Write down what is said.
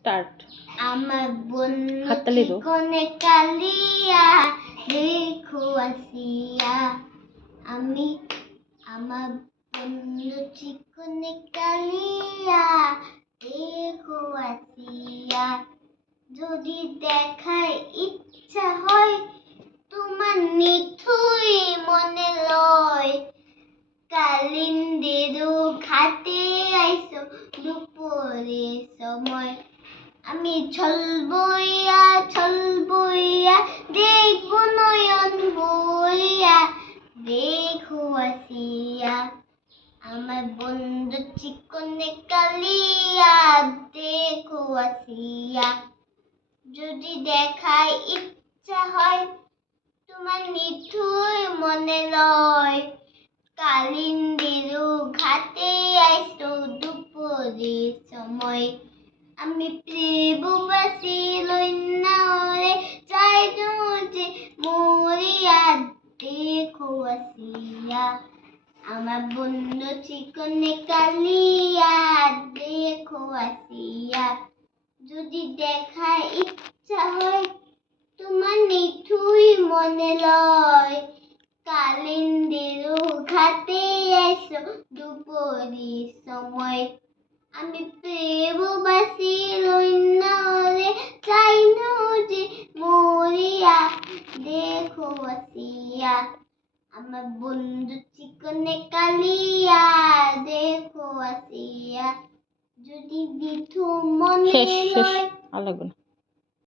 Start. আমার হাততালি বন্ধু দাও। চিকনে কালিয়া দেখো আসিয়া আমি আমার বন্ধু চিকনে কালিয়া দেখো আসিয়া যদি দেখার ইচ্ছা হয় তোমার নিথুই মনে লয় কালিন্দেরও ঘাটে আইসো দুপুরে সময় আমি ছলবইয়া দেখবো নয়ন বইয়া দেখো আসিয়া আমার বন্ধু চিকনে কালিয়া দেখো আসিয়া যদি দেখার ইচ্ছা হয় তোমার নিঠুর মনে লয় কালিন্দিরু ঘাটে আইসো দুপুরে সময় আমি প্রেমবাসী লইনারে চাই যে মরিয়া দেখো আসিয়া আমার বন্ধু চিকনে কালিয়া দেখো আসিয়া যদি দেখার ইচ্ছা হয় তোমার নিঠুই মনে লয় কালিন্দিরু ঘাটে আইসো দুপুরে সময় আমি প্রেমবাসী লইনারে চাই যে মরিয়া দেখো আসিয়া আমার বন্ধু চিকনে কালিয়া দেখো আসিয়া যদি বিথু মনে শেষ শেষ লয় আর লাগবে না।